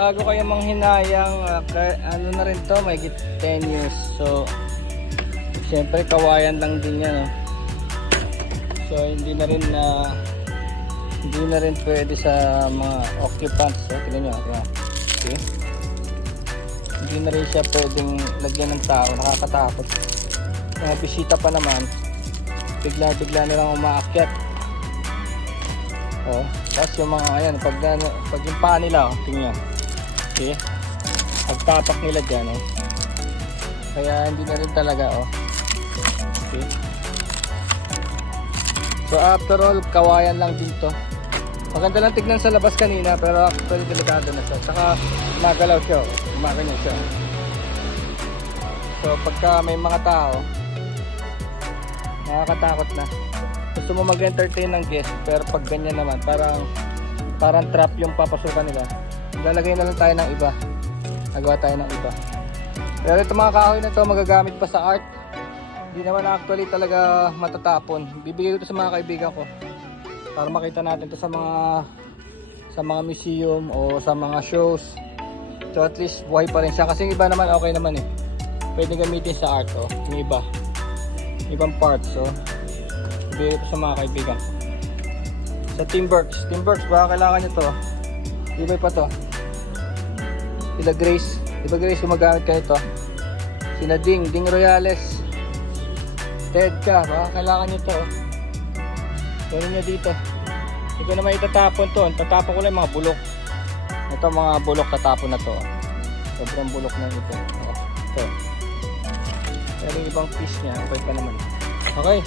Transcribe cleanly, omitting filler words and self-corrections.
bago kayo manghinayang, ano na rin to, may 10 years. So, siyempre kawayan lang din yan. So, hindi na rin pwede sa mga occupants. Tignan nyo. Okay. Hindi na rin siya pwedeng lagyan ng tao. Nakakatakot. Mga bisita pa naman, bigla nilang umaakyat. Tapos yung mga ayan, pag yung paa nila, tingnan. Okay? Pagtapak nila dyan, kaya hindi na rin talaga, okay? So after all, kawayan lang dito. Maganda lang tignan sa labas kanina, pero actually delikado na siya. Saka nagalaw siya, umakanya siya. So pagka may mga tao, nakakatakot na. Gusto mo mag-entertain ng guest, pero pag ganyan naman, parang trap yung papasukan nila. Lalagay na lang tayo ng iba. Nagawa tayo ng iba. Pero ito mga kahoy na ito, magagamit pa sa art. Hindi naman actually talaga matatapon. Bibigay ko ito sa mga kaibigan ko para makita natin ito sa mga museum o sa mga shows. So at least buhay pa rin siya. Kasi yung iba naman okay naman eh. Pwede gamitin sa art, yung iba. Ibang parts, bibigay ko sa mga kaibigan. Sa Timberks, baka kailangan nyo to. Ibay pa to. Sila Grace, diba Grace gumagamit ka nito? Sila Ding Royales, Ted ka, baka kailangan nyo to. Gawin nyo dito. Hindi ko naman itatapon to. Tatapon ko lang mga bulok. Ito mga bulok tatapon na to. Sobrang bulok na ito. Ito. Pero yung ibang piece nya, okay pa naman. Okay.